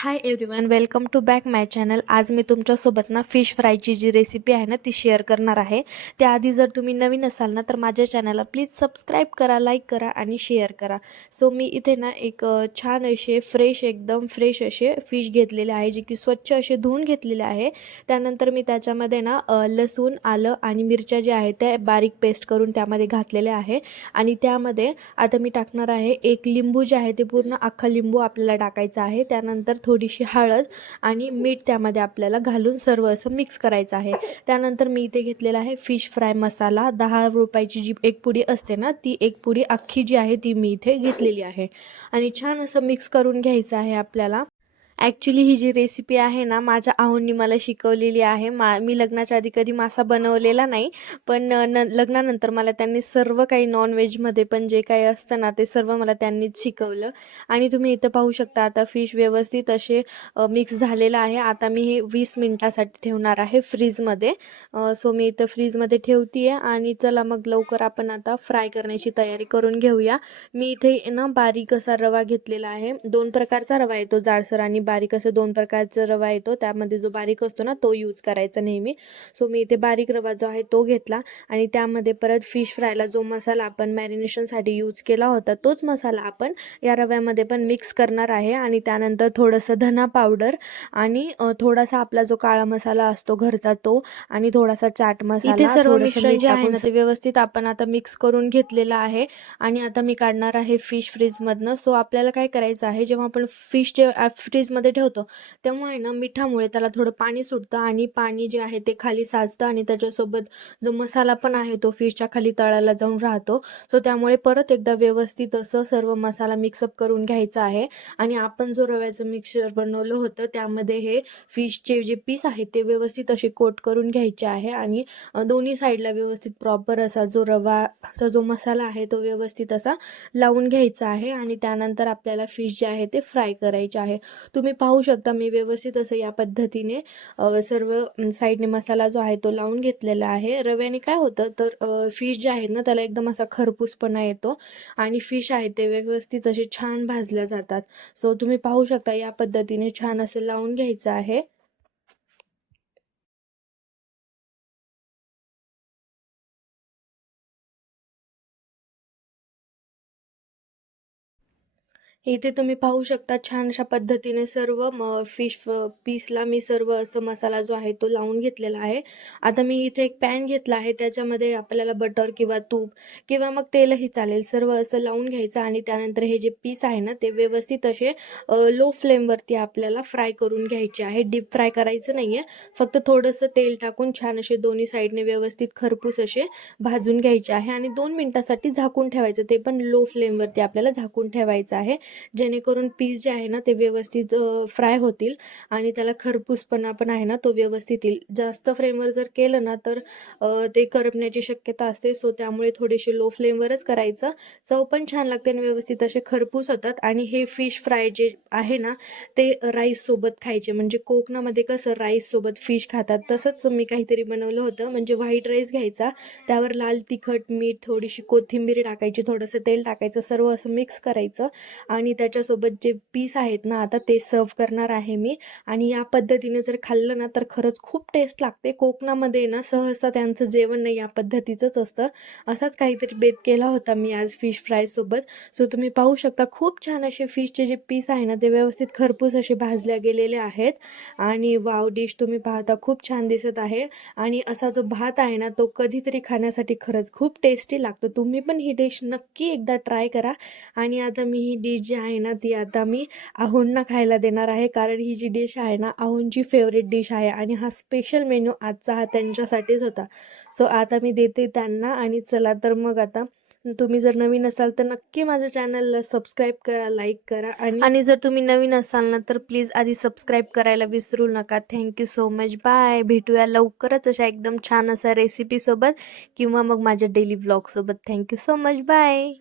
Hi everyone welcome to back my channel आज मी तुमच्यासोबत ना फिश फ्रायची जी रेसिपी आहे ना ती शेअर करणार आहे. त्याआधी जर तुम्ही नवीन असाल ना तर माझ्या चॅनलला प्लीज सबस्क्राईब करा लाईक करा आणि शेअर करा. सो मी इथे ना एक छान असे फ्रेश एकदम फ्रेश असे फिश घेतलेले आहे जे की स्वच्छ असे धुवून घेतलेले आहे. त्यानंतर मी त्याच्यामध्ये ना लसूण आलं आणि मिरच्या ज्या आहेत त्या बारीक पेस्ट करून त्यामध्ये घातलेल्या आहे. आणि त्यामध्ये आता मी टाकणार आहे एक लिंबू जे आहे ते पूर्ण अख्खा लिंबू आपल्याला टाकायचा आहे. त्यानंतर थोडीशी हळद आणि मीठ त्यामध्ये आपल्याला घालून सर्व असं मिक्स करायचं आहे. त्यानंतर मी इथे घेतलेला आहे फिश फ्राय मसाला. दहा रुपयाची जी एक पुडी असते ना ती एक पुडी अख्खी जी आहे ती मी इथे घेतलेली आहे. आणि छान असं मिक्स करून घ्यायचं आहे आपल्याला. ॲक्च्युली ही जी रेसिपी आहे ना माझ्या आहोंनी मला शिकवलेली आहे. मा मी लग्नाच्या आधी कधी मासा बनवलेला नाही पण न लग्नानंतर मला त्यांनी सर्व काही नॉनव्हेजमध्ये पण जे काही असतं ना ते सर्व मला त्यांनीच शिकवलं. आणि तुम्ही इथं पाहू शकता आता फिश व्यवस्थित असे मिक्स झालेलं आहे. आता मी हे वीस मिनटासाठी ठेवणार आहे फ्रीजमध्ये सो मी इथं फ्रीजमध्ये ठेवते आहे आणि चला मग लवकर आपण आता फ्राय करण्याची तयारी करून घेऊया. मी इथे ना बारीक असा रवा घेतलेला आहे. दोन प्रकारचा रवा येतो जाडसर आणि बारीक असं दोन प्रकारचा रवा येतो त्यामध्ये जो बारीक असतो ना तो यूज करायचा नेहमी. सो मी इथे बारीक रवा जो आहे तो घेतला आणि त्यामध्ये परत फिश फ्रायला जो मसाला आपण मॅरिनेशनसाठी यूज केला होता तोच मसाला आपण या रव्यामध्ये पण मिक्स करणार आहे आणि त्यानंतर थोडंसं धना पावडर आणि थोडासा आपला जो काळा मसाला असतो घरचा तो आणि थोडासा चाट मसाला इथे सर्व मिश्रण जे आहे ना ते व्यवस्थित आपण आता मिक्स करून घेतलेलं आहे आणि आता मी काढणार आहे फिश फ्रीजमधनं सो आपल्याला काय करायचं आहे जेव्हा आपण फिश जे फ्रीजमध्ये ठेवतो. तेव्हा आहे ना मिठामुळे त्याला थोडं पाणी सुटतं आणि पाणी जे आहे ते खाली साचतं आणि त्याच्यासोबत जो मसाला पण आहे तो फिशच्या खाली तळाला जाऊन राहतो. सो त्यामुळे परत एकदा व्यवस्थित असं सर्व मसाला मिक्सअप करून घ्यायचा आहे. आणि आपण जो रव्याचं मिक्सर बनवलं होतं त्यामध्ये हे फिशचे जे पीस आहेत ते व्यवस्थित असे कोट करून घ्यायचे आहे. आणि दोन्ही साईडला व्यवस्थित प्रॉपर असा जो रवाचा जो मसाला आहे तो व्यवस्थित असा लावून घ्यायचा आहे. आणि त्यानंतर आपल्याला फिश जे आहे ते फ्राय करायचे आहे. तुम्ही तुम्ही पाहू शकता मी व्यवस्थित असं या पद्धतीने सर्व साईडने मसाला जो आहे तो लावून घेतलेला आहे. रव्याने काय होतं तर फिश जे आहेत ना त्याला एकदम असा खरपूसपणा येतो आणि फिश आहे ते व्यवस्थित असे छान भाजल्या जातात. सो तुम्ही पाहू शकता या पद्धतीने छान असं लावून घ्यायचं आहे. इथे तुम्ही पाहू शकता छान अशा पद्धतीने सर्व म फिश पीसला मी सर्व असं मसाला जो आहे तो लावून घेतलेला आहे. आता मी इथे एक पॅन घेतला आहे त्याच्यामध्ये आपल्याला बटर किंवा तूप किंवा मग तेलही चालेल. सर्व असं लावून घ्यायचं आणि त्यानंतर हे जे पीस आहे ना ते व्यवस्थित असे लो फ्लेमवरती आपल्याला फ्राय करून घ्यायचे आहे. डीप फ्राय करायचं नाही आहे फक्त थोडंसं तेल टाकून छान असे दोन्ही साईडने व्यवस्थित खरपूस असे भाजून घ्यायचे आहे आणि दोन मिनटासाठी झाकून ठेवायचं. ते पण लो फ्लेमवरती आपल्याला झाकून ठेवायचं आहे. जेणेकरून पीस जे आहे ना ते व्यवस्थित फ्राय होतील आणि त्याला खरपूसपणा पण आहे ना तो व्यवस्थित येईल. जास्त फ्लेमवर जर केलं ना तर ते करपण्याची शक्यता असते. सो त्यामुळे थोडेसे लो फ्लेमवरच करायचं. चव पण छान लागते आणि व्यवस्थित असे खरपूस होतात. आणि हे फिश फ्राय जे आहे ना ते राईससोबत खायचे. म्हणजे कोकणामध्ये कसं राईससोबत फिश खातात तसंच मी काहीतरी बनवलं होतं. म्हणजे व्हाईट राईस घ्यायचा. त्यावर लाल तिखट मीठ थोडीशी कोथिंबीर टाकायची थोडंसं तेल टाकायचं. सर्व असं मिक्स करायचं. आणि त्याच्यासोबत जे पीस आहेत ना आता ते सर्व करणार आहे मी. आणि या पद्धतीने जर खाल्लं ना तर खरंच खूप टेस्ट लागते. कोकणामध्ये ना सहसा त्यांचं जेवण नाही या पद्धतीचंच असतं. असाच काहीतरी बेत केला होता मी आज फिश फ्रायसोबत सो तुम्ही पाहू शकता खूप छान असे फिशचे जे पीस आहे ना ते व्यवस्थित खरपूस असे भाजल्या गेलेले आहेत. आणि वाव डिश तुम्ही पाहता खूप छान दिसत आहे. आणि असा जो भात आहे ना तो कधीतरी खाण्यासाठी खरंच खूप टेस्टी लागतो. तुम्ही पण ही डिश नक्की एकदा ट्राय करा. आणि आता मी ही डिश जी आहे ना ती आता मी आहोंना खायला देणार आहे. कारण ही जी डिश आहे ना आहोंची फेवरेट डिश आहे. आणि हा स्पेशल मेन्यू आजचा हा त्यांच्यासाठीच होता. सो आता मी देते त्यांना आणि चला तर मग आता तुम्ही जर नवीन असाल तर नक्की माझ्या चॅनलला सबस्क्राईब करा लाईक करा आणि आणि जर तुम्ही नवीन असाल ना तर प्लीज आधी सबस्क्राईब करायला विसरू नका. थँक्यू सो मच बाय भेटूया लवकरच अशा एकदम छान असा रेसिपीसोबत किंवा मग माझ्या daily ब्लॉगसोबत thank you so much bye